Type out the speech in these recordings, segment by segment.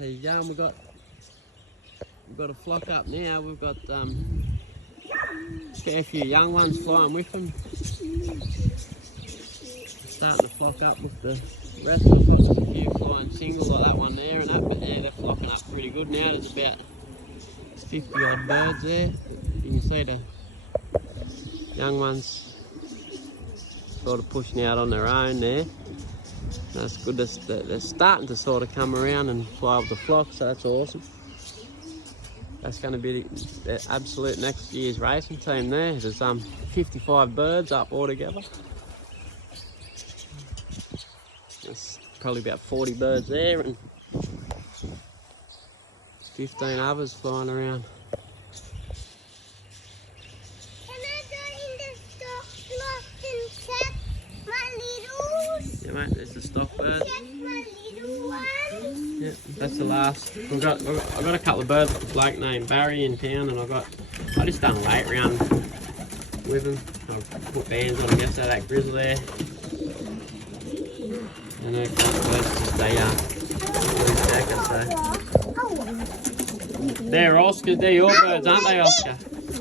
There you go, and we've got a flock up now. We've got a fair few young ones flying with them. Starting to flock up with the rest of them. There's a few flying single like that one there and that, but yeah, they're flocking up pretty good now. There's about 50 odd birds there. You can see the young ones sort of pushing out on their own there. That's good. They're starting to sort of come around and fly with the flock, so that's awesome. That's going to be the absolute next year's racing team there. There's 55 birds up altogether. There's probably about 40 birds there and 15 others flying around. Yeah, mate, there's the stock bird. Yeah, that's the last. I've got a couple of birds with a bloke named Barry in town, and I just done a late round with them. I put bands on them yesterday, that grizzle there. And a couple of birds just they're Oscars, they're your birds, aren't they, Oscar?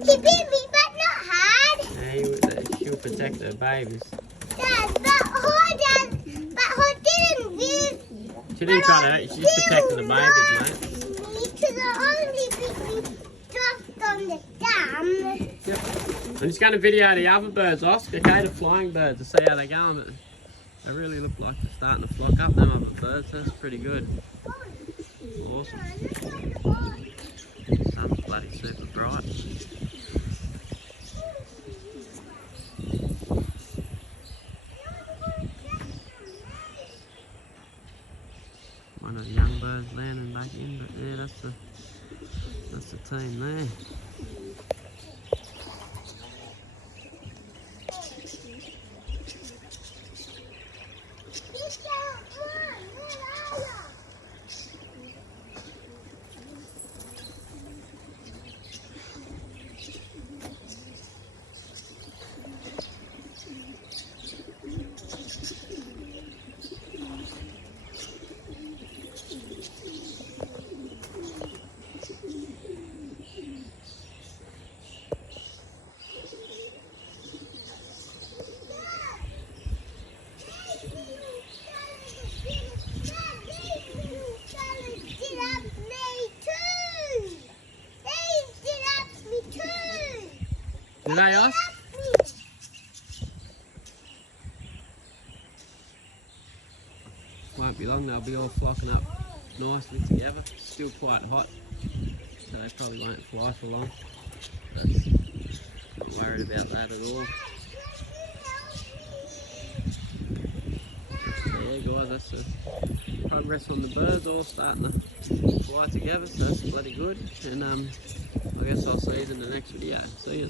He beat me, but not hard. Yeah, she'll protect her babies. Dad, but didn't beat. She didn't try to hurt you, she's protecting the babies, mate. Because I only beat me just on the dam. Yep. I'm just going to video the other birds, Oscar, okay, the flying birds, to see how they're going. But they really look like they're starting to flock up, them other birds. That's pretty good. Awesome. The sun's bloody super bright. One of the young birds landing back in, but yeah, that's the team there. Did they ask? Won't be long, they'll be all flocking up nicely together. Still quite hot, so they probably won't fly for long. But not worried about that at all. So yeah guys, that's the progress on the birds, all starting to fly together, so that's bloody good. And I guess I'll see you in the next video. See you.